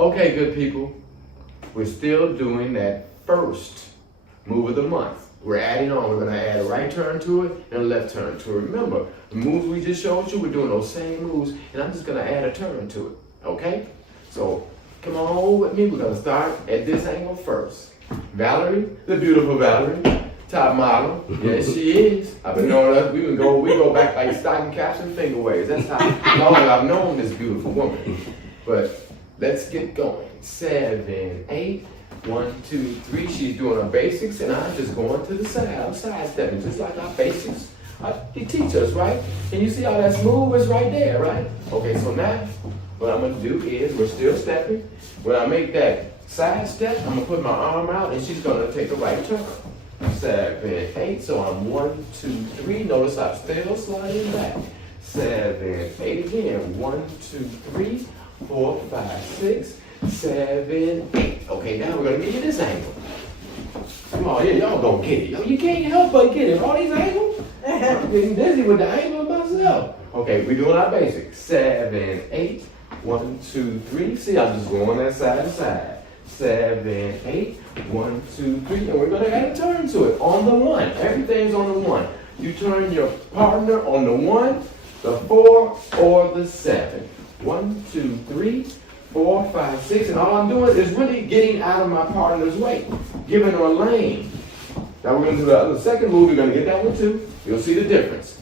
Okay, good people. We're still doing that first move of the month. We're adding on. We're going to add a right turn to it and a left turn to it. Remember, the moves we just showed you, we're doing those same moves, and I'm just going to add a turn to it. Okay? So, come on with me. We're going to start at this angle first. Valerie, the beautiful Valerie, top model. Yes, she is. I've been knowing us. We go back like stocking caps and finger waves. That's how long I've known this beautiful woman. But let's get going. 7, 8. 1, 2, 3. She's doing her basics, and I'm just going to the side. I'm sidestepping, just like our basics. They teach us, right? And you see how that smooth is right there, right? Okay, so now what I'm going to do is we're still stepping. When I make that side step, I'm going to put my arm out, and she's going to take a right turn. 7, 8. So I'm 1, 2, 3. Notice I'm still sliding back. 7, 8 again. 1, 2, 3, 4, 5, 6. 7, 8. Okay, now we're gonna get you this angle. Come on, yeah, y'all gonna get it. You can't help but get it. All these angles. I'm getting dizzy with the angle myself. Okay, we're doing our basics. 7, 8. 1, 2, 3. See, I'm just going that side to side. 7, 8. 1, 2, 3. And we're gonna add a turn to it on the 1. Everything's on the 1. You turn your partner on the 1, the 4, or the 7. 1, 2, 3. 4, 5, 6, and all I'm doing is really getting out of my partner's way, giving her a lane. Now we're going to do the second move. You're going to get that one too. You'll see the difference.